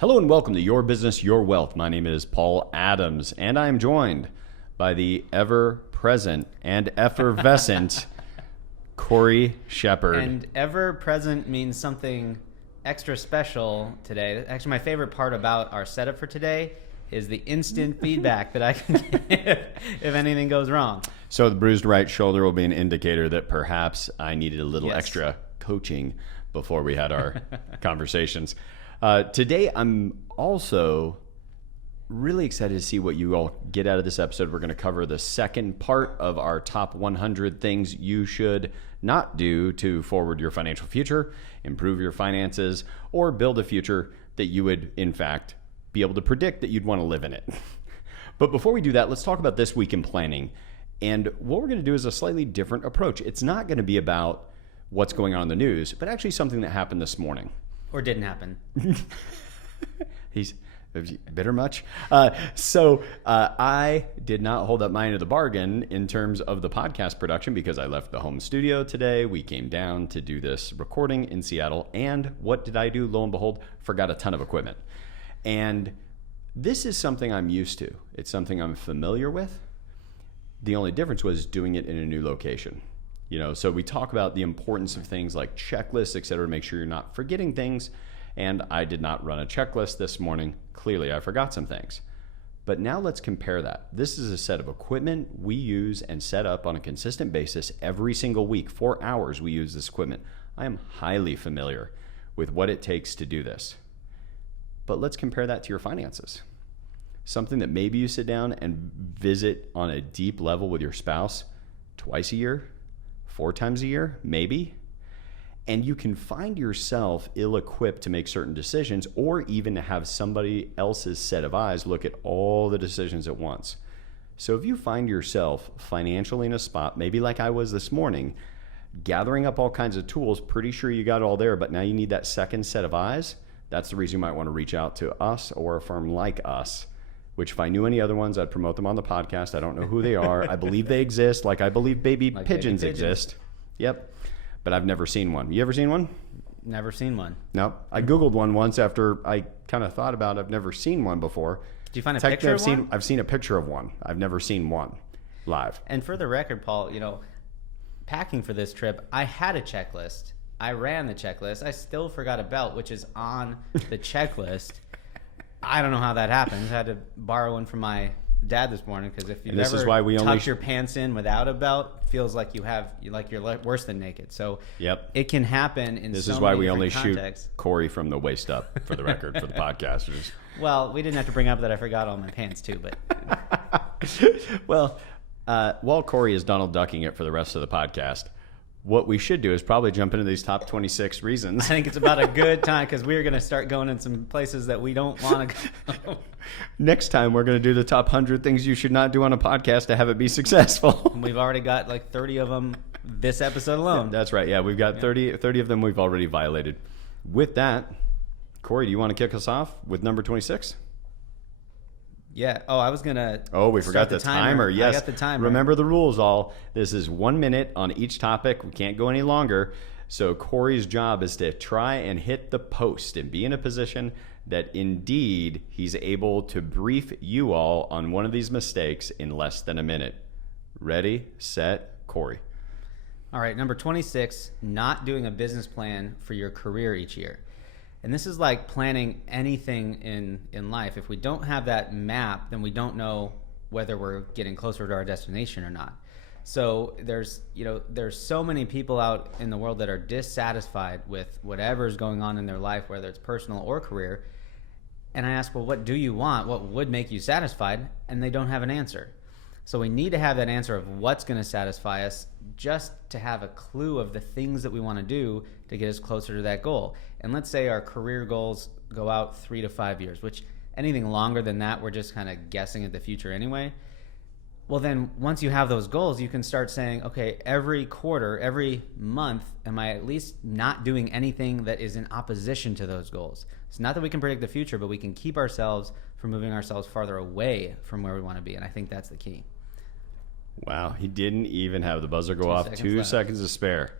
Hello and welcome to Your Business, Your Wealth. My name is Paul Adams, and I am joined by the ever-present and effervescent Cory Shepard. And ever-present means something extra special today. Actually, my favorite part about our setup for today is the instant feedback that I can give if anything goes wrong. So the bruised right shoulder will be an indicator that perhaps I needed a little extra coaching before we had our conversations. Today, I'm also really excited to see what you all get out of this episode. We're going to cover the second part of our top 100 things you should not do to forward your financial future, improve your finances, or build a future that you would, in fact, be able to predict that you'd want to live in it. But before we do that, let's talk about this week in planning. And what we're going to do is a slightly different approach. It's not going to be about what's going on in the news, but actually something that happened this morning. Or didn't happen. He's bitter much? I did not hold up my end of the bargain in terms of the podcast production because I left the home studio today. We came down to do this recording in Seattle. And what did I do? Lo and behold, forgot a ton of equipment. And this is something I'm used to. It's something I'm familiar with. The only difference was doing it in a new location. So we talk about the importance of things like checklists, et cetera, to make sure you're not forgetting things. And I did not run a checklist this morning. Clearly, I forgot some things. But now let's compare that. This is a set of equipment we use and set up on a consistent basis every single week. 4 hours we use this equipment. I am highly familiar with what it takes to do this. But let's compare that to your finances. Something that maybe you sit down and visit on a deep level with your spouse twice a year, 4 times a year, maybe. And you can find yourself ill-equipped to make certain decisions or even to have somebody else's set of eyes look at all the decisions at once. So if you find yourself financially in a spot, maybe like I was this morning, gathering up all kinds of tools, pretty sure you got it all there, but now you need that second set of eyes, that's the reason you might want to reach out to us or a firm like us, which if I knew any other ones, I'd promote them on the podcast. I don't know who they are. I believe they exist, like I believe baby pigeons exist. Yep. But I've never seen one. You ever seen one? Never seen one. No. I Googled one once after I kind of thought about I've never seen one before. Did you find a picture of one? I've seen a picture of one. I've never seen one live. And for the record, Paul, packing for this trip, I had a checklist. I ran the checklist. I still forgot a belt, which is on the checklist. I don't know how that happens. I had to borrow one from my dad this morning because if you've ever tucked your pants in without a belt, it feels like you're worse than naked. So it can happen in this so is why many we only contexts. Shoot Cory from the waist up for the record for the podcasters. Well, we didn't have to bring up that I forgot all my pants too, but well, while Cory is Donald Ducking it for the rest of the podcast, what we should do is probably jump into these top 26 reasons. I think it's about a good time because we're going to start going in some places that we don't want to go. Next time, we're going to do the top 100 things you should not do on a podcast to have it be successful. We've already got like 30 of them this episode alone. That's right. Yeah, we've got 30 of them we've already violated. With that, Cory, do you want to kick us off with number 26? Yeah. Oh, I was going to. Oh, we forgot the timer. Yes. I got the timer. Remember the rules, all. This is 1 minute on each topic. We can't go any longer. So Cory's job is to try and hit the post and be in a position that indeed he's able to brief you all on one of these mistakes in less than a minute. Ready, set, Cory. All right. Number 26, not doing a business plan for your career each year. And this is like planning anything in life. If we don't have that map, then we don't know whether we're getting closer to our destination or not. So there's so many people out in the world that are dissatisfied with whatever's going on in their life, whether it's personal or career. And I ask, well, what do you want? What would make you satisfied? And they don't have an answer. So we need to have that answer of what's going to satisfy us just to have a clue of the things that we want to do to get us closer to that goal. And let's say our career goals go out 3 to 5 years, which anything longer than that, we're just kind of guessing at the future anyway. Well, then once you have those goals, you can start saying, okay, every quarter, every month, am I at least not doing anything that is in opposition to those goals? It's not that we can predict the future, but we can keep ourselves from moving ourselves farther away from where we want to be. And I think that's the key. Wow, he didn't even have the buzzer go off. 2 seconds to spare.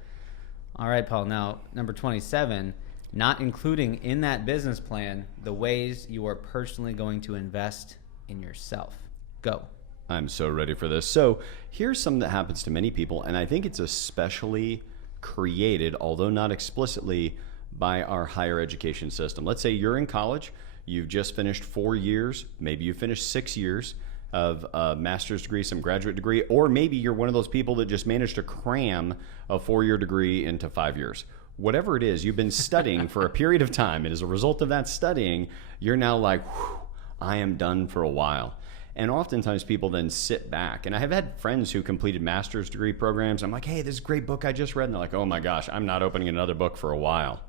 All right, Paul. Now, number 27. not including in that business plan the ways you are personally going to invest in yourself. Go. I'm so ready for this. So here's something that happens to many people, and I think it's especially created, although not explicitly, by our higher education system. Let's say you're in college, you've just finished 4 years, maybe you finished 6 years of a master's degree, some graduate degree, or maybe you're one of those people that just managed to cram a 4-year degree into 5 years. Whatever it is, you've been studying for a period of time, and as a result of that studying, you're now like, I am done for a while. And oftentimes people then sit back. And I have had friends who completed master's degree programs. I'm like, hey, this is a great book I just read. And they're like, oh my gosh, I'm not opening another book for a while.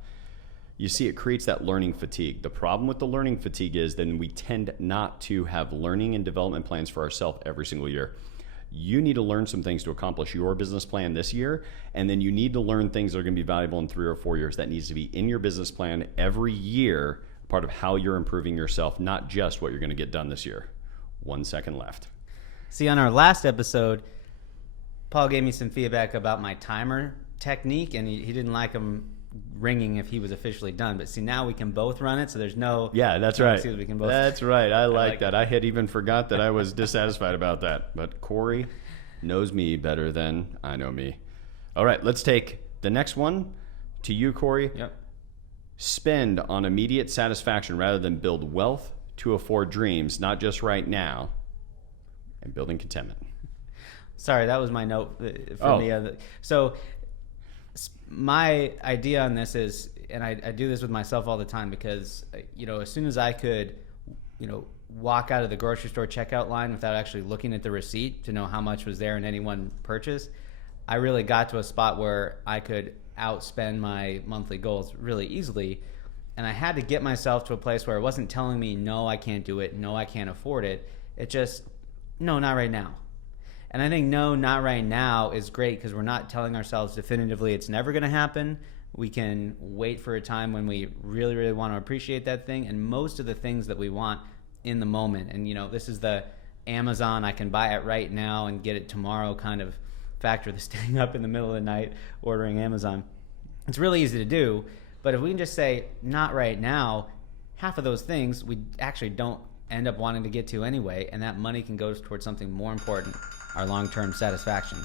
You see, it creates that learning fatigue. The problem with the learning fatigue is then we tend not to have learning and development plans for ourselves every single year. You need to learn some things to accomplish your business plan this year, and then you need to learn things that are going to be valuable in 3 or 4 years. That needs to be in your business plan every year, part of how you're improving yourself, not just what you're going to get done this year. 1 second left. See, on our last episode, Paul gave me some feedback about my timer technique, and he didn't like them ringing if he was officially done. But see, now we can both run it, so there's no... Yeah, that's right. We can both... That's right. I like that. I had even forgot that I was dissatisfied about that. But Cory knows me better than I know me. All right, let's take the next one to you, Cory. Yep. Spend on immediate satisfaction rather than build wealth to afford dreams, not just right now, and building contentment. Sorry, that was my note for me. So my idea on this is, and I do this with myself all the time, because as soon as I could walk out of the grocery store checkout line without actually looking at the receipt to know how much was there in any one purchase, I really got to a spot where I could outspend my monthly goals really easily. And I had to get myself to a place where it wasn't telling me, no, I can't do it, no, I can't afford it. It just, no, not right now. And I think no, not right now is great, because we're not telling ourselves definitively it's never going to happen. We can wait for a time when we really, really want to appreciate that thing. And most of the things that we want in the moment, and this is the Amazon, I can buy it right now and get it tomorrow kind of factor, the staying up in the middle of the night ordering Amazon. It's really easy to do. But if we can just say, not right now, half of those things we actually don't end up wanting to get to anyway, and that money can go towards something more important, our long-term satisfaction.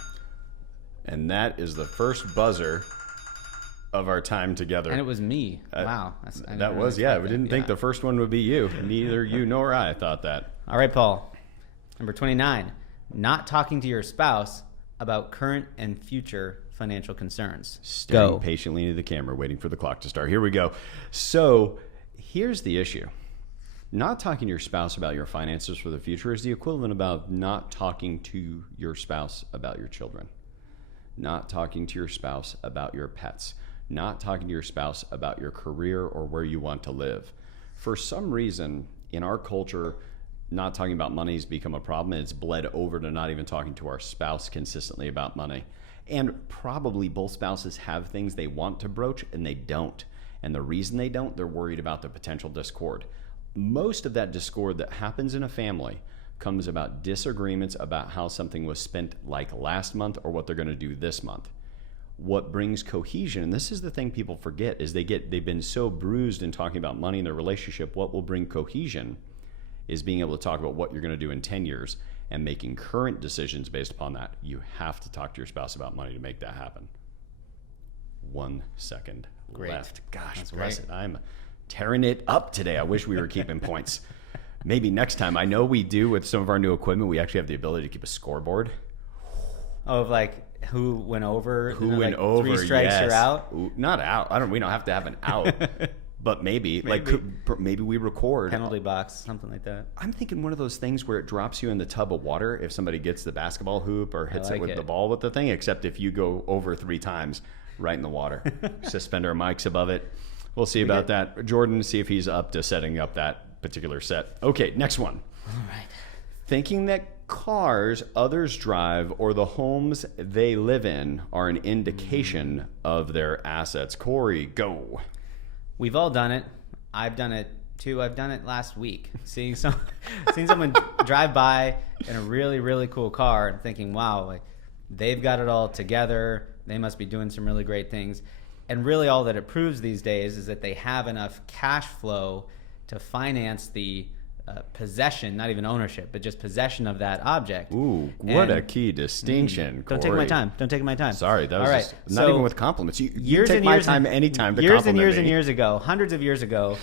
And that is the first buzzer of our time together. And it was me. Wow. That was, yeah. We didn't think the first one would be you. Neither you nor I thought that. All right, Paul. Number 29, not talking to your spouse about current and future financial concerns. Staring patiently into the camera, waiting for the clock to start. Here we go. So here's the issue. Not talking to your spouse about your finances for the future is the equivalent about not talking to your spouse about your children. Not talking to your spouse about your pets. Not talking to your spouse about your career or where you want to live. For some reason, in our culture, not talking about money has become a problem, and it's bled over to not even talking to our spouse consistently about money. And probably both spouses have things they want to broach and they don't. And the reason they don't, they're worried about the potential discord. Most of that discord that happens in a family comes about disagreements about how something was spent like last month or what they're going to do this month. What brings cohesion, and this is the thing people forget, is they've been so bruised in talking about money in their relationship. What will bring cohesion is being able to talk about what you're going to do in 10 years and making current decisions based upon that. You have to talk to your spouse about money to make that happen. 1 second left. Gosh, bless it. I'm tearing it up today. I wish we were keeping points. Maybe next time. I know we do with some of our new equipment. We actually have the ability to keep a scoreboard. Oh, of like who went over? Who went over? 3 strikes, yes. You're out. Ooh, not out. We don't have to have an out. But maybe we record. Penalty box, something like that. I'm thinking one of those things where it drops you in the tub of water if somebody gets the basketball hoop or hits it with the ball with the thing, except if you go over 3 times right in the water. Suspend our mics above it. We'll see about that. Jordan, see if he's up to setting up that particular set. Okay, next one. All right. Thinking that cars others drive or the homes they live in are an indication of their assets. Cory, go. We've all done it. I've done it too. I've done it last week. Seeing someone drive by in a really, really cool car and thinking, wow, like they've got it all together. They must be doing some really great things. And really all that it proves these days is that they have enough cash flow to finance the possession, not even ownership, but just possession of that object. Ooh, what a key distinction, Cory. Don't take my time. Don't take my time. Sorry, that was all right. just, not even with compliments. You Years take and my years time and, anytime to years compliment and years me. and years ago, hundreds of years ago,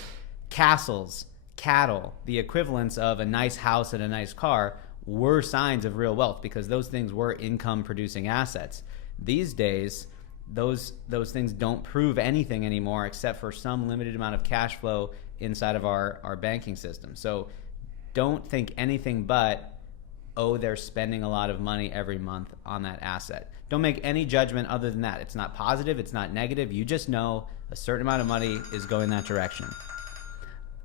castles, cattle, the equivalents of a nice house and a nice car were signs of real wealth because those things were income producing assets. These days, those things don't prove anything anymore except for some limited amount of cash flow inside of our banking system. So don't think anything but, oh, they're spending a lot of money every month on that asset. Don't make any judgment other than that. It's not positive. It's not negative. You just know a certain amount of money is going that direction.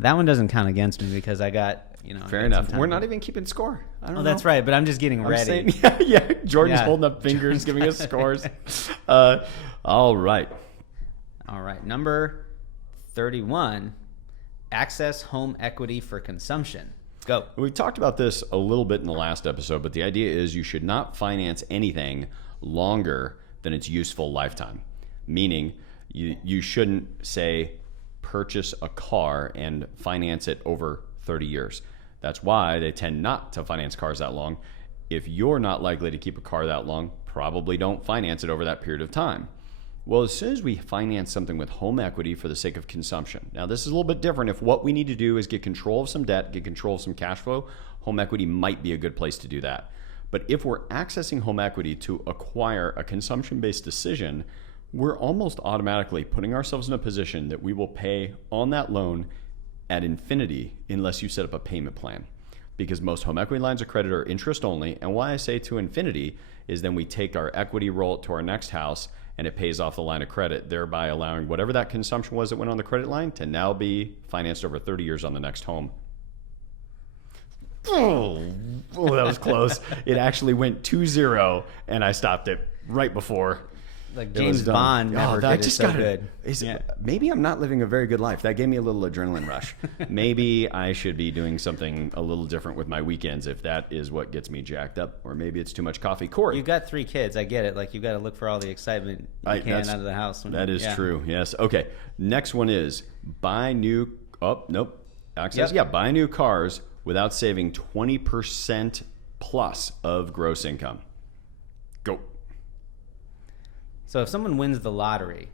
That one doesn't count against me because I got, Fair enough. We're not even keeping score. I don't know. That's right, but I'm just getting ready. Yeah. Jordan's holding up fingers, giving us scores. All right. Number 31, access home equity for consumption. Go. We talked about this a little bit in the last episode, but the idea is you should not finance anything longer than its useful lifetime. Meaning you shouldn't, say, purchase a car and finance it over 30 years. That's why they tend not to finance cars that long. If you're not likely to keep a car that long, probably don't finance it over that period of time. Well, as soon as we finance something with home equity for the sake of consumption, now this is a little bit different. If what we need to do is get control of some debt, get control of some cash flow, home equity might be a good place to do that. But if we're accessing home equity to acquire a consumption-based decision, we're almost automatically putting ourselves in a position that we will pay on that loan at infinity unless you set up a payment plan. Because most home equity lines of credit are interest only. And why I say to infinity is then we take our equity, roll it to our next house, and it pays off the line of credit, thereby allowing whatever that consumption was that went on the credit line to now be financed over 30 years on the next home. Oh, that was close. It actually went 2-0, and I stopped it right before. Like James Bond never did it so good. Maybe I'm not living a very good life. That gave me a little adrenaline rush. Maybe I should be doing something a little different with my weekends if that is what gets me jacked up. Or maybe it's too much coffee. Cory. You've got 3 kids. I get it. Like, you've got to look for all the excitement you can out of the house. That is true. Yes. Okay. Next one is buy new... Oh, nope. Access. Yep. Yeah, buy new cars without saving 20% plus of gross income. Go. So if someone wins the lottery,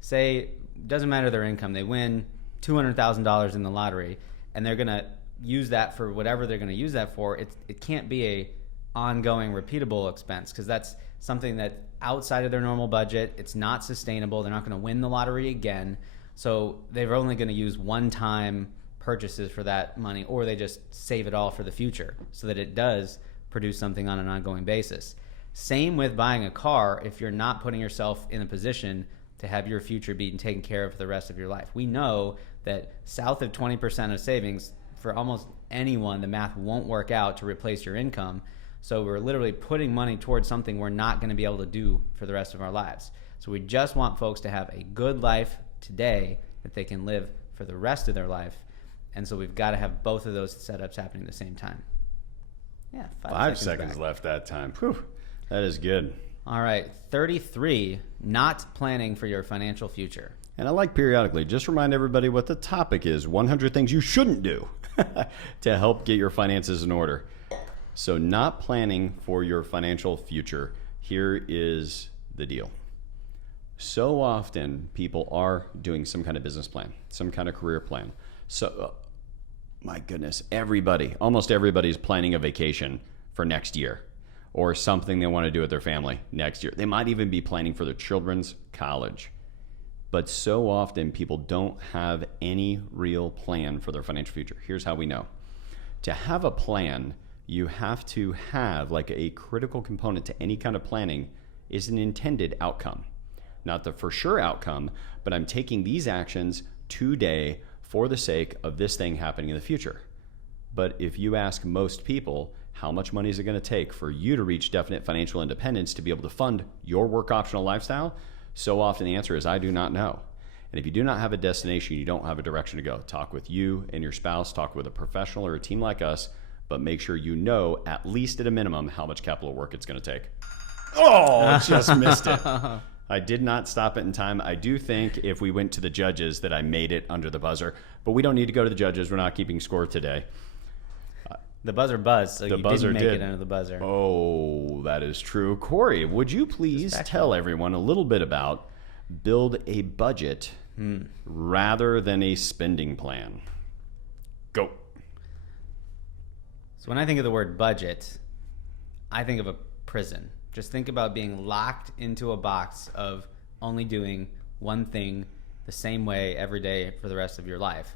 say, doesn't matter their income, they win $200,000 in the lottery, and they're going to use that for whatever they're going to use that for, it can't be a ongoing, repeatable expense because that's something that outside of their normal budget, it's not sustainable. They're not going to win the lottery again. So they're only going to use one-time purchases for that money, or they just save it all for the future so that it does produce something on an ongoing basis. Same with buying a car if you're not putting yourself in a position to have your future be taken care of for the rest of your life. We know that south of 20% of savings, for almost anyone, the math won't work out to replace your income. So we're literally putting money towards something we're not going to be able to do for the rest of our lives. So we just want folks to have a good life today that they can live for the rest of their life. And so we've got to have both of those setups happening at the same time. Yeah, 5 seconds left that time. Whew. That is good. All right, 33, not planning for your financial future. And I like periodically just remind everybody what the topic is, 100 things you shouldn't do to help get your finances in order. So not planning for your financial future, here is the deal. So often people are doing some kind of business plan, some kind of career plan. So, my goodness, almost everybody is planning a vacation for next year, or something they want to do with their family next year. They might even be planning for their children's college. But so often people don't have any real plan for their financial future. Here's how we know. To have a plan, you have to have, like, a critical component to any kind of planning is an intended outcome. Not the for sure outcome, but I'm taking these actions today for the sake of this thing happening in the future. But if you ask most people, how much money is it going to take for you to reach definite financial independence to be able to fund your work optional lifestyle? So often the answer is, I do not know. And if you do not have a destination, you don't have a direction to go. Talk with you and your spouse, talk with a professional or a team like us, but make sure you know, at least at a minimum, how much capital work it's going to take. Oh, just missed it. I did not stop it in time. I do think if we went to the judges that I made it under the buzzer, but we don't need to go to the judges. We're not keeping score today. The buzzer buzzed, so The you buzzer didn't make did. it under the buzzer. Oh, that is true. Cory, would you please tell everyone a little bit about build a budget rather than a spending plan? Go. So when I think of the word budget, I think of a prison. Just think about being locked into a box of only doing one thing the same way every day for the rest of your life.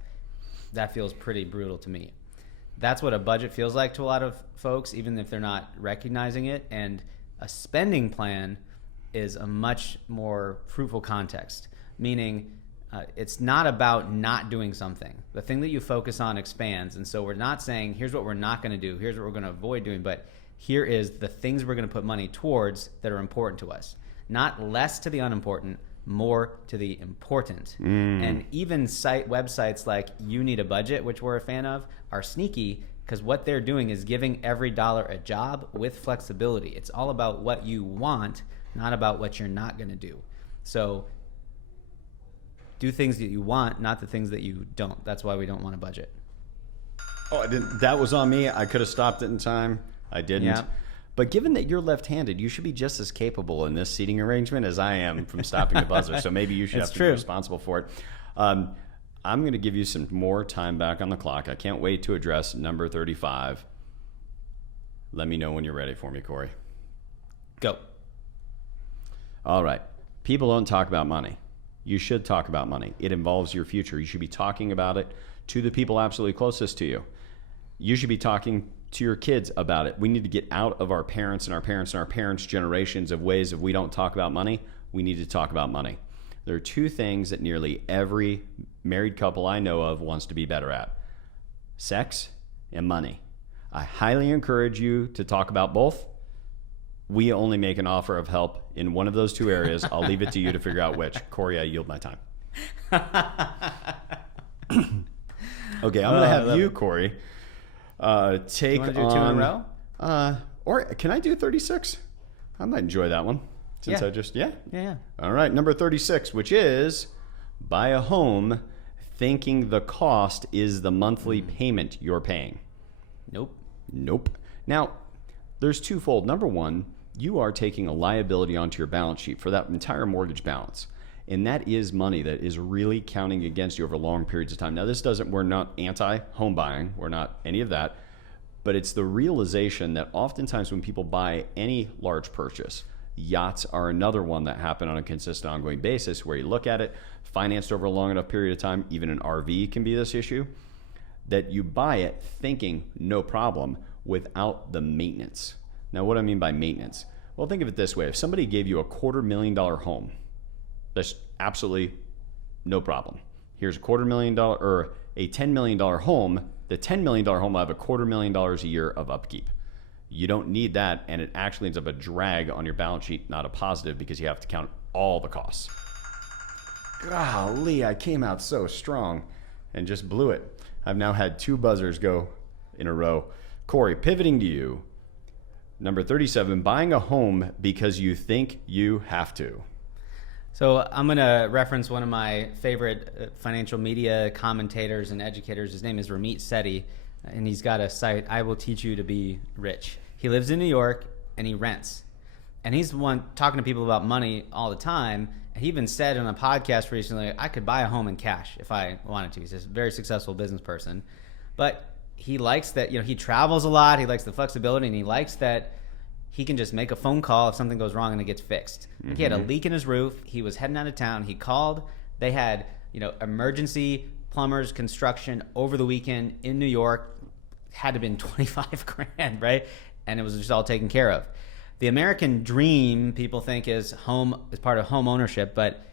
That feels pretty brutal to me. That's what a budget feels like to a lot of folks, even if they're not recognizing it. And a spending plan is a much more fruitful context, meaning it's not about not doing something. The thing that you focus on expands. And so we're not saying, here's what we're not going to do, here's what we're going to avoid doing, but here is the things we're going to put money towards that are important to us. Not less to the unimportant, more to the important. And even websites like You Need a Budget, which we're a fan of, are sneaky because what they're doing is giving every dollar a job with flexibility. It's all about what you want, not about what you're not going to do. So do things that you want, not the things that you don't. That's why we don't want a budget. Oh, I didn't. That was on me. I could have stopped it in time. I didn't. Yeah. But given that you're left-handed, you should be just as capable in this seating arrangement as I am from stopping the buzzer. So maybe you should have to be responsible for it. I'm going to give you some more time back on the clock. I can't wait to address number 35. Let me know when you're ready for me, Cory. Go. All right. People don't talk about money. You should talk about money. It involves your future. You should be talking about it to the people absolutely closest to you. You should be talking to your kids about it. We need to get out of our parents and our parents and our parents' generations of ways of we don't talk about money. We need to talk about money. There are two things that nearly every married couple I know of wants to be better at: sex and money. I highly encourage you to talk about both. We only make an offer of help in one of those two areas. I'll leave it to you to figure out which. Cory, I yield my time. Okay, I'm going to have you, Cory, take on... Do you want to do 2 in a row? Or can I do 36? I might enjoy that one. Since Yeah. I just... Yeah? Yeah. All right, number 36, which is buy a home thinking the cost is the monthly payment you're paying. Nope. Now, there's twofold. Number one, you are taking a liability onto your balance sheet for that entire mortgage balance. And that is money that is really counting against you over long periods of time. Now, we're not anti-home buying. We're not any of that. But it's the realization that oftentimes when people buy any large purchase, yachts are another one that happen on a consistent ongoing basis where you look at it, financed over a long enough period of time, even an RV can be this issue, that you buy it thinking no problem without the maintenance. Now, what do I mean by maintenance? Well, think of it this way. If somebody gave you a $250,000 home, that's absolutely no problem. Here's a $250,000 or a $10 million home. The $10 million home will have a $250,000 a year of upkeep. You don't need that, and it actually ends up a drag on your balance sheet, not a positive, because you have to count all the costs. Golly, I came out so strong and just blew it. I've now had 2 buzzers go in a row. Cory, pivoting to you. Number 37, buying a home because you think you have to. So I'm going to reference one of my favorite financial media commentators and educators. His name is Ramit Sethi, and he's got a site, I Will Teach You to Be Rich. He lives in New York, and he rents. And he's the one talking to people about money all the time. He even said on a podcast recently, I could buy a home in cash if I wanted to. He's a very successful business person. But he likes that, he travels a lot. He likes the flexibility, and he likes that he can just make a phone call if something goes wrong and it gets fixed. Like he had a leak in his roof. He was heading out of town. He called. They had, emergency plumbers construction over the weekend in New York. Had to have been $25,000, right? And it was just all taken care of. The American dream, people think, is part of home ownership, but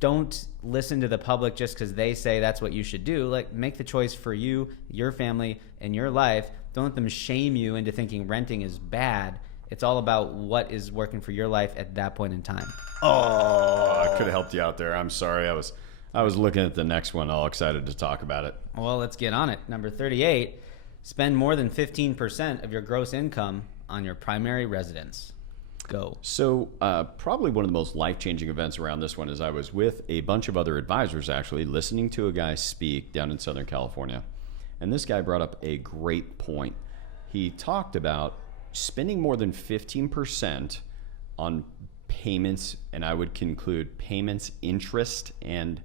don't listen to the public just because they say that's what you should do. Like, make the choice for you, your family, and your life. Don't let them shame you into thinking renting is bad. It's all about what is working for your life at that point in time. Oh, I could have helped you out there. I'm sorry. I was looking at the next one, all excited to talk about it. Well, let's get on it. Number 38, spend more than 15% of your gross income on your primary residence. Go. So probably one of the most life-changing events around this one is I was with a bunch of other advisors actually listening to a guy speak down in Southern California. And this guy brought up a great point. He talked about spending more than 15% on payments, and I would conclude payments, interest, and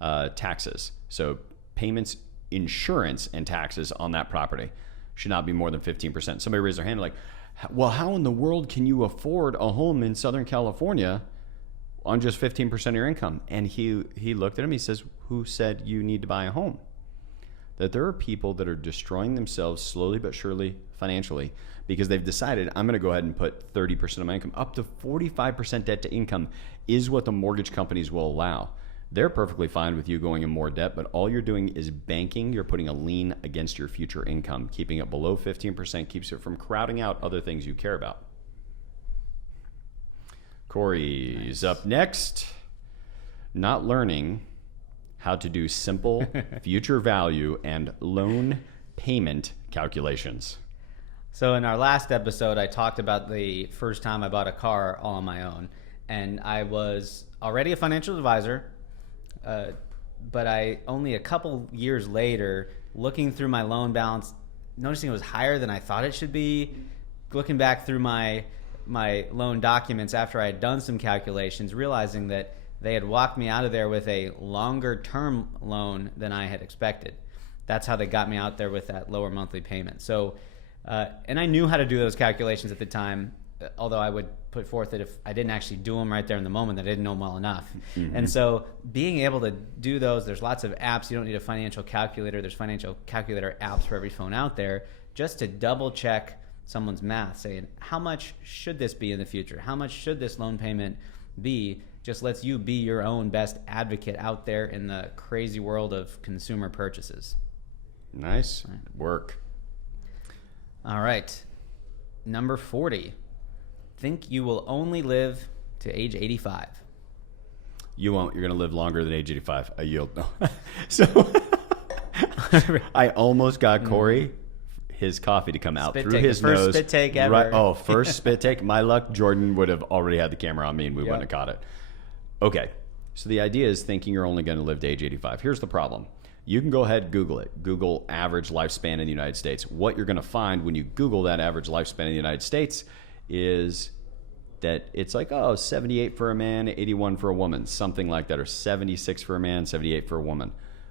taxes. So payments, insurance, and taxes on that property should not be more than 15%. Somebody raised their hand like, well, how in the world can you afford a home in Southern California on just 15% of your income? And he looked at him, he says, who said you need to buy a home? That there are people that are destroying themselves slowly but surely financially because they've decided, I'm going to go ahead and put 30% of my income, up to 45% debt to income is what the mortgage companies will allow. They're perfectly fine with you going in more debt, but all you're doing is banking. You're putting a lien against your future income. Keeping it below 15% keeps it from crowding out other things you care about. Cory's up next. Not learning how to do simple future value and loan payment calculations. So in our last episode, I talked about the first time I bought a car all on my own. And I was already a financial advisor, but I only a couple years later, looking through my loan balance, noticing it was higher than I thought it should be. Looking back through my loan documents after I had done some calculations, realizing that they had walked me out of there with a longer term loan than I had expected. That's how they got me out there with that lower monthly payment. So, and I knew how to do those calculations at the time, although I would put forth that if I didn't actually do them right there in the moment, that I didn't know them well enough. Mm-hmm. And so being able to do those, there's lots of apps. You don't need a financial calculator. There's financial calculator apps for every phone out there just to double check someone's math, saying how much should this be in the future? How much should this loan payment be? Just lets you be your own best advocate out there in the crazy world of consumer purchases. Nice work. All right. Number 40. Think you will only live to age 85. You won't. You're going to live longer than age 85. I yield. No. So I almost got Cory his coffee to come out spit through take, his the first nose. Spit take ever. Right, oh, first spit take. My luck, Jordan would have already had the camera on me and we wouldn't have caught it. Okay. So the idea is thinking you're only going to live to age 85. Here's the problem. You can go ahead and Google it. Google average lifespan in the United States. What you're going to find when you Google that average lifespan in the United States is that it's like, 78 for a man, 81 for a woman, something like that, or 76 for a man, 78 for a woman.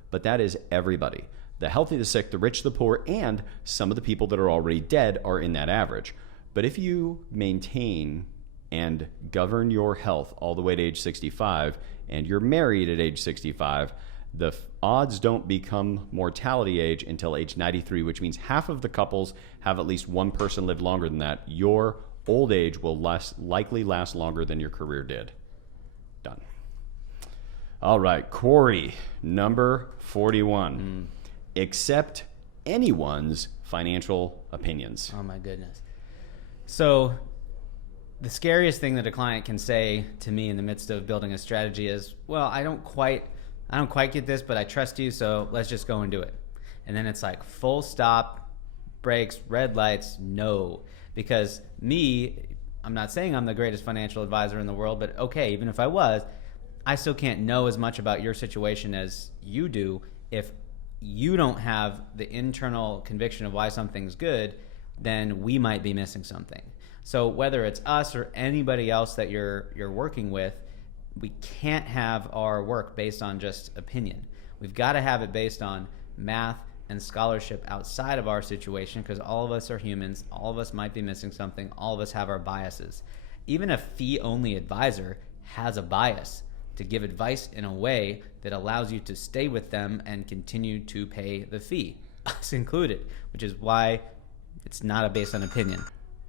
But that is everybody. The healthy, the sick, the rich, the poor, and some of the people that are already dead are in that average. But if you maintain and govern your health all the way to age 65, and you're married at age 65, the odds don't become mortality age until age 93, which means half of the couples have at least one person live longer than that. Your old age will likely last longer than your career did. Done. All right, Cory, number 41. Accept anyone's financial opinions. Oh my goodness. So the scariest thing that a client can say to me in the midst of building a strategy is, well, I don't quite get this, but I trust you, so let's just go and do it. And then it's like full stop, brakes, red lights, no. Because I'm not saying I'm the greatest financial advisor in the world, but okay, even if I was, I still can't know as much about your situation as you do. If you don't have the internal conviction of why something's good, then we might be missing something. So whether it's us or anybody else that you're working with, we can't have our work based on just opinion. We've got to have it based on math and scholarship outside of our situation, because all of us are humans. All of us might be missing something. All of us have our biases. Even a fee-only advisor has a bias to give advice in a way that allows you to stay with them and continue to pay the fee, us included, which is why it's not based on opinion.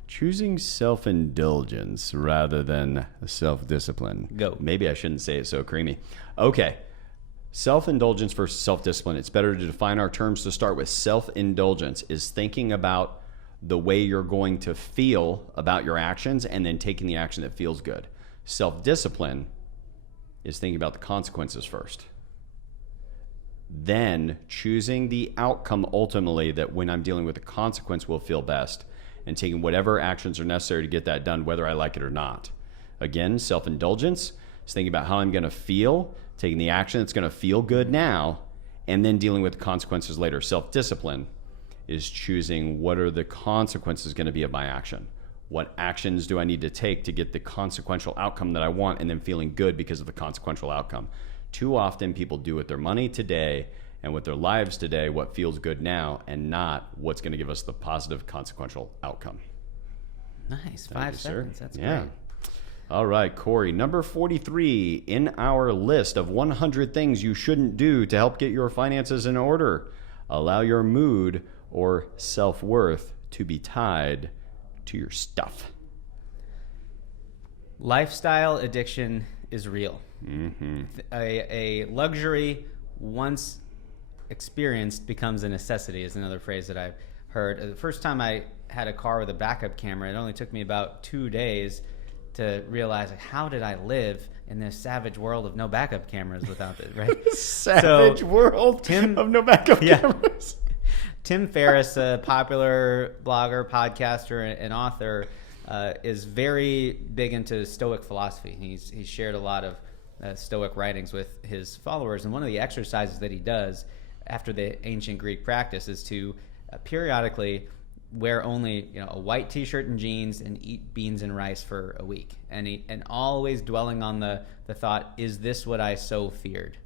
Choosing self-indulgence rather than self-discipline. Go. Maybe I shouldn't say it so creamy. Okay. Self-indulgence versus self-discipline. It's better to define our terms to start with. Self-indulgence is thinking about the way you're going to feel about your actions and then taking the action that feels good. Self-discipline is thinking about the consequences first. Then choosing the outcome ultimately that when I'm dealing with the consequence will feel best. and taking whatever actions are necessary to get that done, whether I like it or not. Again, self-indulgence is thinking about how I'm going to feel, taking the action that's going to feel good now, and then dealing with the consequences later. Self-discipline is choosing what are the consequences going to be of my action. What actions do I need to take to get the consequential outcome that I want, and then feeling good because of the consequential outcome. Too often people do with their money today and with their lives today what feels good now and not what's going to give us the positive consequential outcome. Nice. 5 seconds. That's yeah. great. All right, Cory, number 43 in our list of 100 things you shouldn't do to help get your finances in order. Allow your mood or self-worth to be tied to your stuff. Lifestyle addiction is real. Mm-hmm. A luxury once experienced becomes a necessity is another phrase that I've heard. The first time I had a car with a backup camera, it only took me about 2 days to realize, like, how did I live in this savage world of no backup cameras without this, right? Savage world of no backup cameras. Tim Ferriss, a popular blogger, podcaster, and author, is very big into Stoic philosophy. He's shared a lot of Stoic writings with his followers, and one of the exercises that he does after the ancient Greek practice is to periodically wear only a white t-shirt and jeans and eat beans and rice for a week, and always dwelling on the thought, is this what I so feared?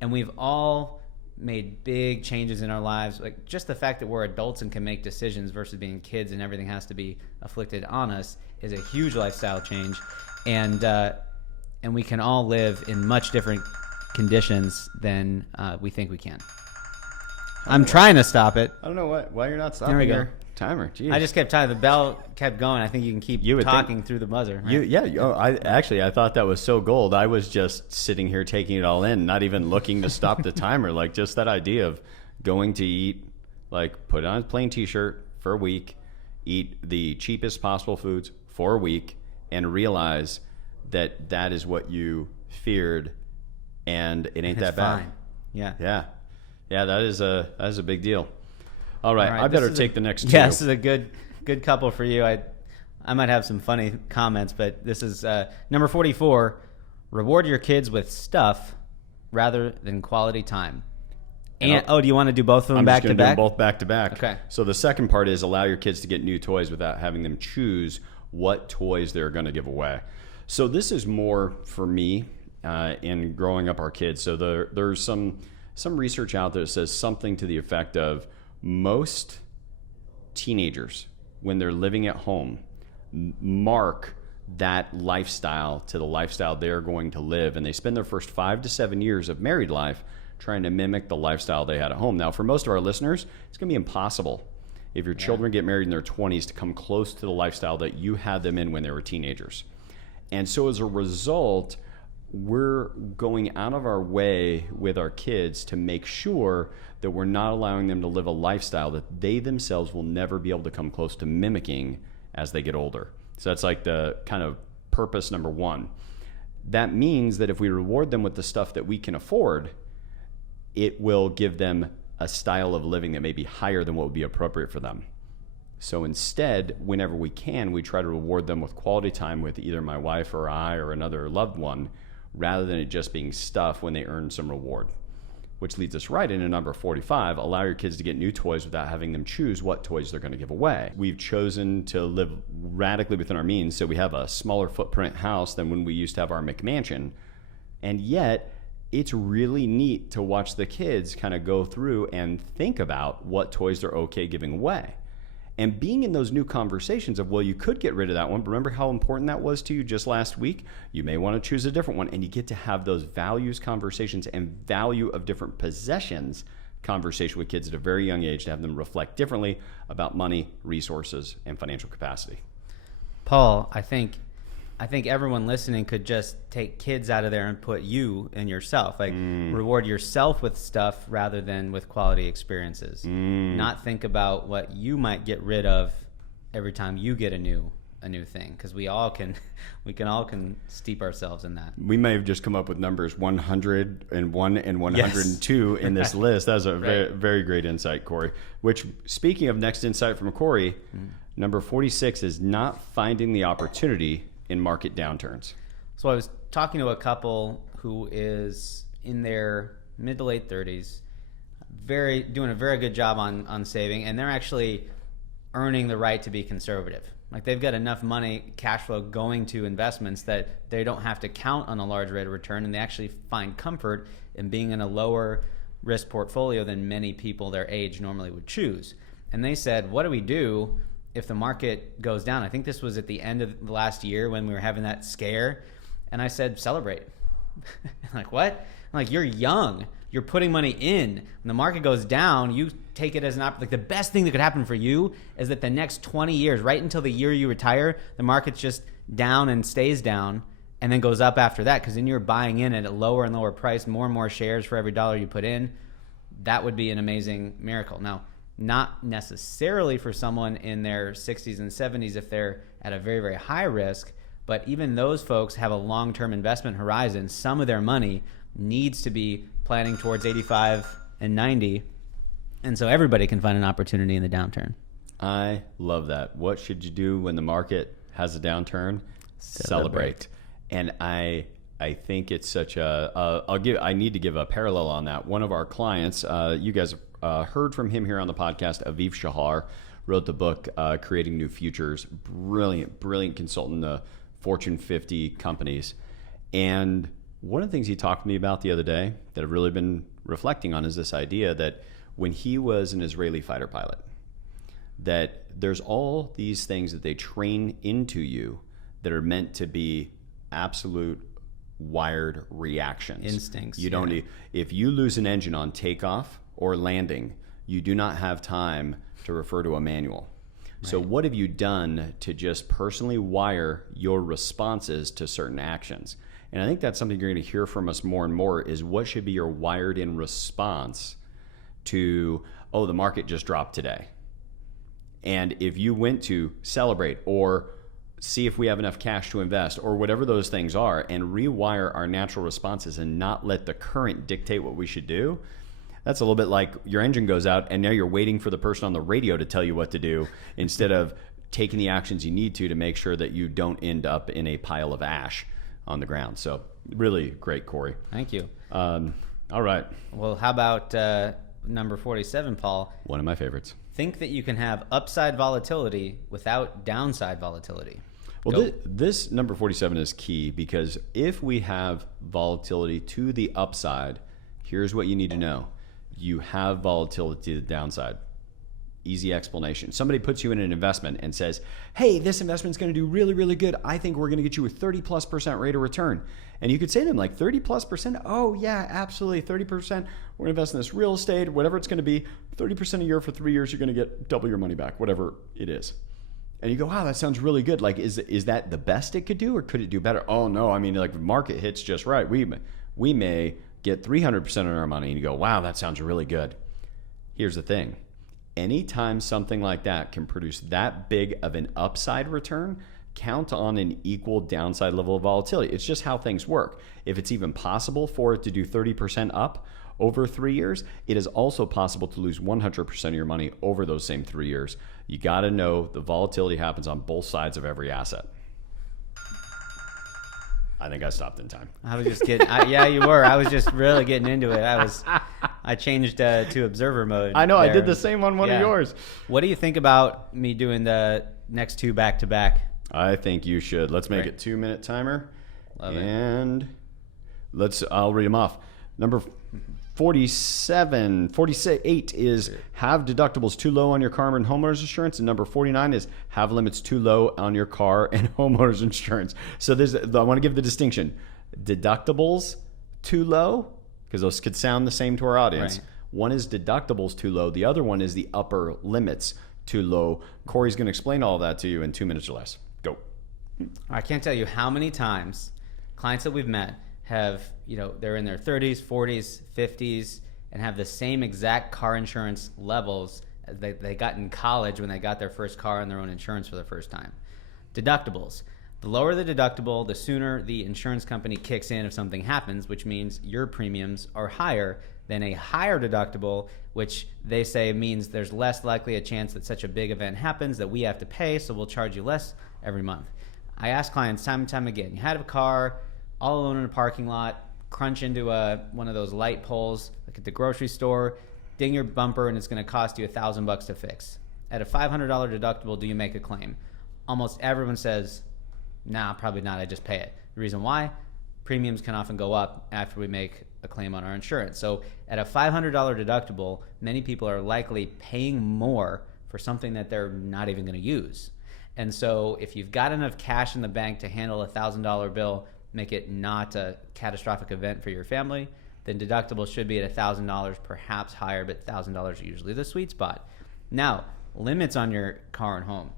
And we've all made big changes in our lives, like just the fact that we're adults and can make decisions versus being kids and everything has to be afflicted on us is a huge lifestyle change, and we can all live in much different conditions than we think we can. I'm trying to stop it. I don't know why you're not stopping. There we go. Your timer. Jeez. I just kept the bell kept going. I think you can keep talking through the buzzer. Right? I thought that was so gold. I was just sitting here taking it all in, not even looking to stop the timer. Like, just that idea of going to eat, like, put on a plain t-shirt for a week, eat the cheapest possible foods for a week, and realize that that is what you feared, and it ain't that bad. Fine. Yeah. That is a big deal. All right, I better take the next two. Yeah, this is a good couple for you. I might have some funny comments, but this is number 44. Reward your kids with stuff rather than quality time. And do you want to do both of them back to back? I'm just going to do them both back to back. Okay. So the second part is allow your kids to get new toys without having them choose what toys they're going to give away. So this is more for me in growing up our kids. So there's some research out there that says something to the effect of most teenagers, when they're living at home, mark that lifestyle to the lifestyle they're going to live, and they spend their first 5 to 7 years of married life trying to mimic the lifestyle they had at home. Now, for most of our listeners, it's going to be impossible if your children get married in their 20s to come close to the lifestyle that you had them in when they were teenagers. And so as a result, we're going out of our way with our kids to make sure that we're not allowing them to live a lifestyle that they themselves will never be able to come close to mimicking as they get older. So that's like the kind of purpose number one. That means that if we reward them with the stuff that we can afford, it will give them a style of living that may be higher than what would be appropriate for them. So instead, whenever we can, we try to reward them with quality time with either my wife or I or another loved one, rather than it just being stuff when they earn some reward. Which leads us right into number 45, allow your kids to get new toys without having them choose what toys they're going to give away. We've chosen to live radically within our means, so we have a smaller footprint house than when we used to have our McMansion, and yet it's really neat to watch the kids kind of go through and think about what toys they're okay giving away. And being in those new conversations of, well, you could get rid of that one. Remember how important that was to you just last week? You may want to choose a different one. And you get to have those values conversations and value of different possessions conversation with kids at a very young age to have them reflect differently about money, resources, and financial capacity. Paul, I think everyone listening could just take kids out of there and put you and yourself. Like, reward yourself with stuff rather than with quality experiences. Not think about what you might get rid of every time you get a new thing, because we can all steep ourselves in that. We may have just come up with numbers 101 and 102 in this list. That was a very, very great insight, Cory. Which, speaking of next insight from Cory, Number 46 is not finding the opportunity in market downturns. So I was talking to a couple who is in their mid to late 30s, doing a very good job on saving, and they're actually earning the right to be conservative. Like they've got enough money, cash flow going to investments that they don't have to count on a large rate of return, and they actually find comfort in being in a lower risk portfolio than many people their age normally would choose. And they said, what do we do if the market goes down? I think this was at the end of the last year when we were having that scare. And I said, celebrate. Like, what? I'm like, you're young. You're putting money in. When the market goes down, you take it as an opportunity. Like the best thing that could happen for you is that the next 20 years, right until the year you retire, the market's just down and stays down and then goes up after that, because then you're buying in at a lower and lower price, more and more shares for every dollar you put in. That would be an amazing miracle. Now, not necessarily for someone in their 60s and 70s if they're at a very, very high risk, but even those folks have a long-term investment horizon. Some of their money needs to be planning towards 85 and 90, and so everybody can find an opportunity in the downturn. I love that. What should you do when the market has a downturn? Celebrate. And I think it's such a I need to give a parallel on that. One of our clients, you guys heard from him here on the podcast, Aviv Shahar, wrote the book Creating New Futures. Brilliant consultant to Fortune 50 companies. And one of the things he talked to me about the other day that I've really been reflecting on is this idea that when he was an Israeli fighter pilot, that there's all these things that they train into you that are meant to be absolute wired reactions. Instincts. You don't need, if you lose an engine on takeoff or landing, you do not have time to refer to a manual. Right. So what have you done to just personally wire your responses to certain actions? And I think that's something you're going to hear from us more and more is what should be your wired in response to, oh, the market just dropped today. And if you went to celebrate or see if we have enough cash to invest or whatever those things are and rewire our natural responses and not let the current dictate what we should do, that's a little bit like your engine goes out and now you're waiting for the person on the radio to tell you what to do instead of taking the actions you need to make sure that you don't end up in a pile of ash on the ground. So really great, Cory. Thank you. All right. Well, how about number 47, Paul? One of my favorites. Think that you can have upside volatility without downside volatility. Well, this number 47 is key because if we have volatility to the upside, here's what you need to know. You have volatility to the downside. Easy explanation. Somebody puts you in an investment and says, hey, this investment's going to do really, really good. I think we're going to get you a 30+% rate of return. And you could say to them like 30+%? Oh yeah, absolutely. 30%. We're going to invest in this real estate, whatever it's going to be, 30% a year for 3 years, you're going to get double your money back, whatever it is. And you go, wow, that sounds really good. Like, is that the best it could do or could it do better? Oh no, I mean, like the market hits just right. We may get 300% on our money and you go, wow, that sounds really good. Here's the thing. Anytime something like that can produce that big of an upside return, count on an equal downside level of volatility. It's just how things work. If it's even possible for it to do 30% up over 3 years, it is also possible to lose 100% of your money over those same 3 years. You got to know the volatility happens on both sides of every asset. I think I stopped in time. I was just kidding. Yeah, you were. I was just really getting into it. I changed to observer mode. I know. There. I did the same on one of yours. What do you think about me doing the next two back to back? I think you should. Let's make it 2-minute timer. Love it. And I'll read them off. Number 48 is have deductibles too low on your car and homeowner's insurance. And number 49 is have limits too low on your car and homeowner's insurance. So I want to give the distinction. Deductibles too low, because those could sound the same to our audience. Right. One is deductibles too low. The other one is the upper limits too low. Cory's going to explain all of that to you in 2 minutes or less. Go. I can't tell you how many times clients that we've met have, they're in their 30s, 40s, 50s, and have the same exact car insurance levels as they got in college when they got their first car and their own insurance for the first time. Deductibles. The lower the deductible, the sooner the insurance company kicks in if something happens, which means your premiums are higher than a higher deductible, which they say means there's less likely a chance that such a big event happens that we have to pay, so we'll charge you less every month. I ask clients time and time again, you had a car all alone in a parking lot, crunch into one of those light poles like at the grocery store, ding your bumper, and it's going to cost you $1,000 to fix. At a $500 deductible, do you make a claim? Almost everyone says, nah, probably not, I just pay it. The reason why? Premiums can often go up after we make a claim on our insurance. So at a $500 deductible, many people are likely paying more for something that they're not even going to use. And so if you've got enough cash in the bank to handle a $1,000 bill, make it not a catastrophic event for your family, then deductible should be at $1,000, perhaps higher, but $1,000 is usually the sweet spot. Now, limits on your car and home.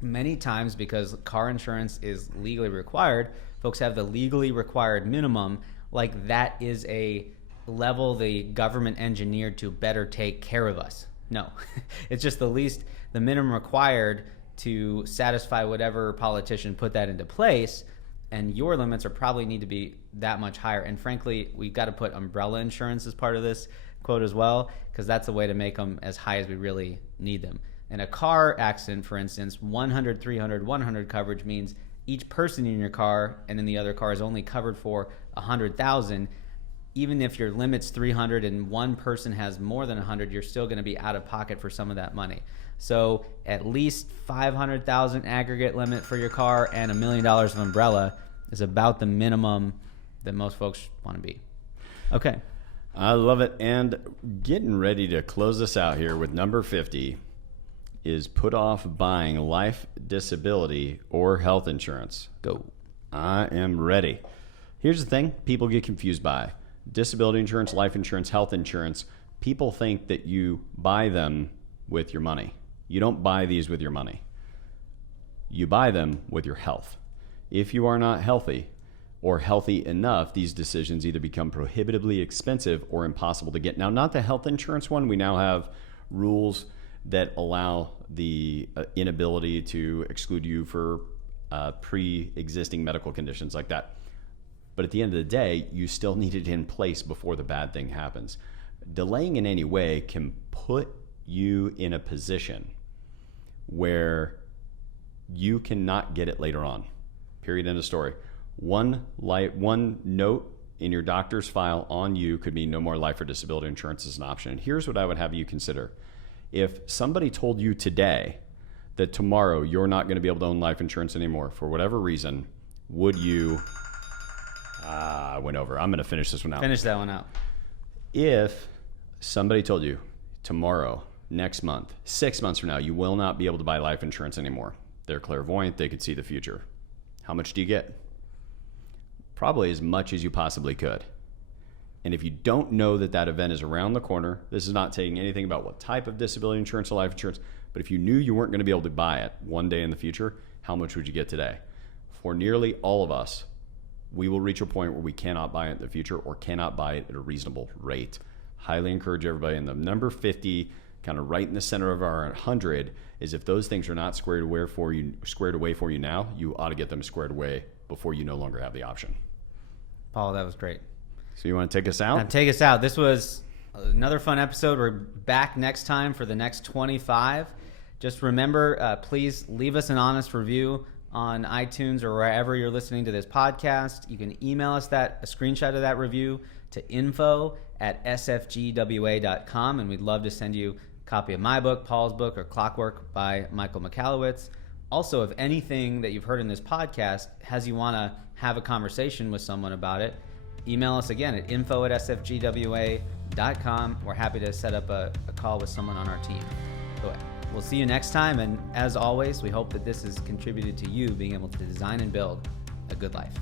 Many times, because car insurance is legally required, folks have the legally required minimum, like that is a level the government engineered to better take care of us. No, it's just the minimum required to satisfy whatever politician put that into place, and your limits are probably need to be that much higher. And frankly, we've got to put umbrella insurance as part of this quote as well, because that's the way to make them as high as we really need them. In a car accident, for instance, 100, 300, 100 coverage means each person in your car and in the other car is only covered for 100,000. Even if your limit's 300 and one person has more than 100, you're still going to be out of pocket for some of that money. So at least 500,000 aggregate limit for your car and $1 million of umbrella is about the minimum that most folks want to be. Okay. I love it. And getting ready to close this out here with number 50 is put off buying life, disability, or health insurance. Go. I am ready. Here's the thing people get confused by. Disability insurance, life insurance, health insurance. People think that you buy them with your money. You don't buy these with your money. You buy them with your health. If you are not healthy or healthy enough, these decisions either become prohibitively expensive or impossible to get. Now, not the health insurance one. We now have rules that allow the inability to exclude you for pre-existing medical conditions like that. But at the end of the day, you still need it in place before the bad thing happens. Delaying in any way can put you in a position where you cannot get it later on. Period, end of story. One note in your doctor's file on you could mean no more life or disability insurance is an option. And here's what I would have you consider. If somebody told you today that tomorrow you're not going to be able to own life insurance anymore for whatever reason, would you... I went over. I'm going to finish this one out. Finish that one out. If somebody told you tomorrow, next month, 6 months from now, you will not be able to buy life insurance anymore. They're clairvoyant. They could see the future. How much do you get? Probably as much as you possibly could. And if you don't know that that event is around the corner, this is not saying anything about what type of disability insurance or life insurance, but if you knew you weren't going to be able to buy it one day in the future, how much would you get today? For nearly all of us, we will reach a point where we cannot buy it in the future or cannot buy it at a reasonable rate. Highly encourage everybody. And the number 50, kind of right in the center of our 100, is if those things are not squared away for you now, you ought to get them squared away before you no longer have the option. Paul, that was great. So you want to take us out? Now, take us out. This was another fun episode. We're back next time for the next 25. Just remember, please leave us an honest review on iTunes or wherever you're listening to this podcast. You can email us a screenshot of that review to info@sfgwa.com, and we'd love to send you a copy of my book, Paul's book, or Clockwork by Michael Michalowicz. Also, if anything that you've heard in this podcast has you want to have a conversation with someone about it, email us again at info@sfgwa.com. We're happy to set up a call with someone on our team. So we'll see you next time, and as always, we hope that this has contributed to you being able to design and build a good life.